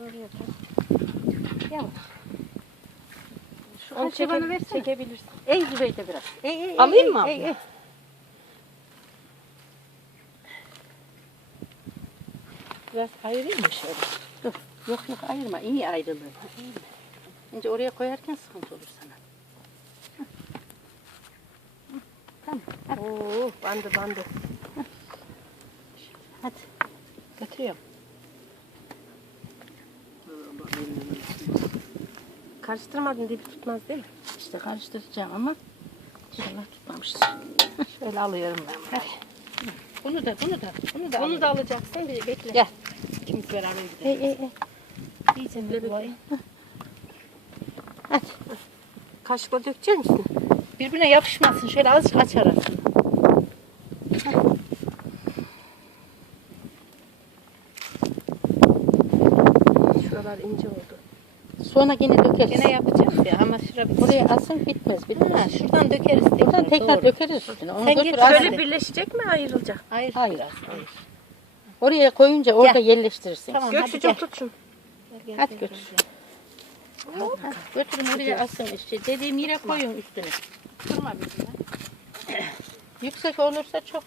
Oraya tak. Yavaş. Şu Onu alçı bana çeke- versene. çekebilirsin. Ey Zübeyde biraz. Ey, ey, ey, Alayım ey, mı ey, abla? ey. Biraz ayırayım mı şöyle? Dur. Yok yok ayırma. İyi ayrılır. Önce oraya koyarken sıkıntı olur sana. Tamam. Hadi. Oo, bandı bandı. Hadi. Götürüyorum. Karıştırmadın dibi tutmaz değil mi? İşte karıştıracağım ama inşallah tutmamıştır. Şöyle alıyorum ben. Hadi. Bunu da bunu da bunu da Bunu alayım. da alacaksın bir bekle. Gel. İkimiz beraber gidelim. Ey ey ey. İyice bir bulayım. Hadi. Kaşıkla dökecek misin? Birbirine yapışmasın. Şöyle azıcık aç arasını. Şuralar ince oldu. Sonra yine dökeriz. Gene yapacağız ya ama şura bir Buraya asın bitmez bitmez. Ha, şuradan dökeriz. Buradan tekrar, tekrar doğru. dökeriz üstüne. Onu Sen götür git az şöyle de. birleşecek mi ayrılacak? Hayır. Hayır. Oraya koyunca orada yerleştirirsin. Tamam Hadi Göksucuğum gel. tut şunu. Hadi götür. Ha, Götürün oraya asın işte. Dediğim yere koyun üstüne. Durma birbirine. Yüksek olursa çok